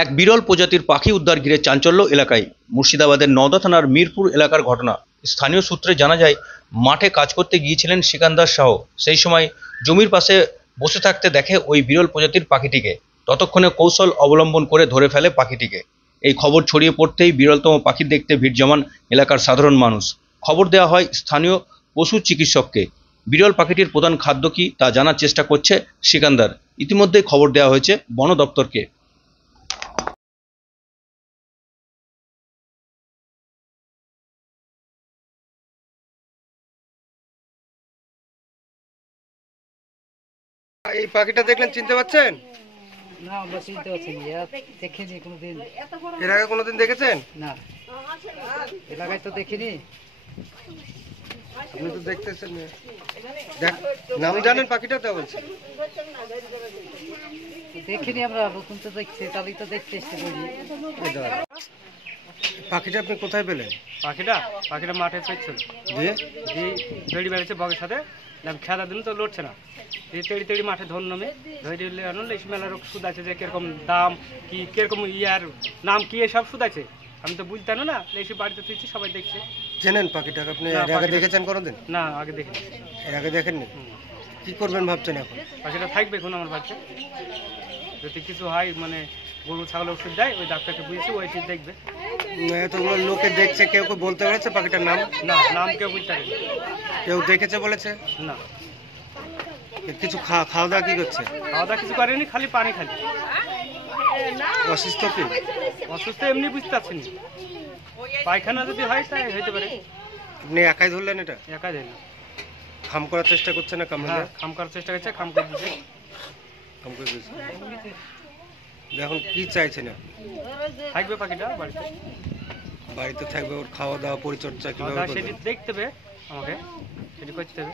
এক বিরল প্রজাতির পাখি উদ্ধার ঘিরে চাঞ্চল্য এলাকায়। মুর্শিদাবাদের নওদা থানার মিরপুর এলাকার ঘটনা। স্থানীয় সূত্রে জানা যায়, মাঠে কাজ করতে গিয়েছিলেন সিকান্দার শাহ। সেই সময় জমির পাশে বসে থাকতে দেখে ওই বিরল প্রজাতির পাখিটিকে। ততক্ষণে কৌশল অবলম্বন করে ধরে ফেলে পাখিটিকে। এই খবর ছড়িয়ে পড়তেই বিরলতম পাখি দেখতে ভিড় জমান এলাকার সাধারণ মানুষ। খবর দেওয়া হয় স্থানীয় পশু চিকিৎসককে। বিরল পাখিটির প্রধান খাদ্য কী তা জানার চেষ্টা করছে সিকান্দার। ইতিমধ্যেই খবর দেওয়া হয়েছে বন দপ্তরকে। এই পাখিটা দেখলেন, চিনতে পারছেন? না, আমরা চিনতে পারছি না, দেখিনি কোনোদিন। এর আগে কোনোদিন দেখেছেন? না, এলাকায় তো দেখিনি। আপনি তো দেখতেছেন, নাম জানেন পাখিটা? তা বলছি দেখিনি, আমরা নতুন তো দেখছি, তাহলেই তো দেখতে এসছি। পাখিটা আপনি কোথায় পেলেন? পাখিটা মাঠে পেয়েছিল, দিয়ে দড়ি বেড়েছে বগের সাথে। খেলা দিন তো লড়ছে না, এই তেড়ি তেড়ি মাঠে ধর নামে ধরে আনলে মেলার সুদ আছে, যে কিরকম দাম কি কিরকম ইয়ার নাম কি এসব সুদ আছে, আমি তো বুঝতাম না। এসে বাড়িতে তুইছি, সবাই দেখছে। চেনেন পাখিটাকে আপনি? এর আগে দেখেছেন কোনোদিন? না, আগে দেখিনি। এর আগে দেখেননি? কি করবেন ভাবছেন এখন? পাখিটা থাকবে এখন আমার বাড়িতে, যদি কিছু হয় মানে গরু ছাগল ওষুধ দেয়, ওই ডাক্তারকে বুঝেছি, ওই ওষুধ দেখবে। এতগুলো লোকে দেখছে, কেউ কেউ বলতে পেরেছে পাখিটার নাম? না, নাম কেউ বুঝতে পারেনি। কেউ দেখেছে বলেছে? না। কিছু খাওয়া দাওয়া কি করছে? খাওয়া দাওয়া কিছু করেনি, খালি পানি খালি। অসুস্থ কি? অসুস্থ এমনি বুঝতে পারছি না, পায়খানা যদি হয় তাই হইতে পারে। আপনি একাই ধরলেন এটা? একাই দেয় না, খাম করার চেষ্টা করছে না? হ্যাঁ, খাম করার চেষ্টা করছে, খাম করে দিচ্ছে। খাম করে দিয়েছে। এখন কি চাইছেন আপনি? থাকবে পাখিটা বাড়িতে, বাড়িতে থাকবে, ওর খাওয়া দাওয়া পরিচর্যা কিভাবে করবে? সেটি দেখতে হবে, আমাকে সেটি করতে হবে।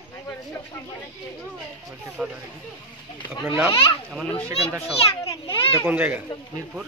আপনার নাম? আমার নাম সিকান্দার শাহ। এটা কোন জায়গা? মিরপুর।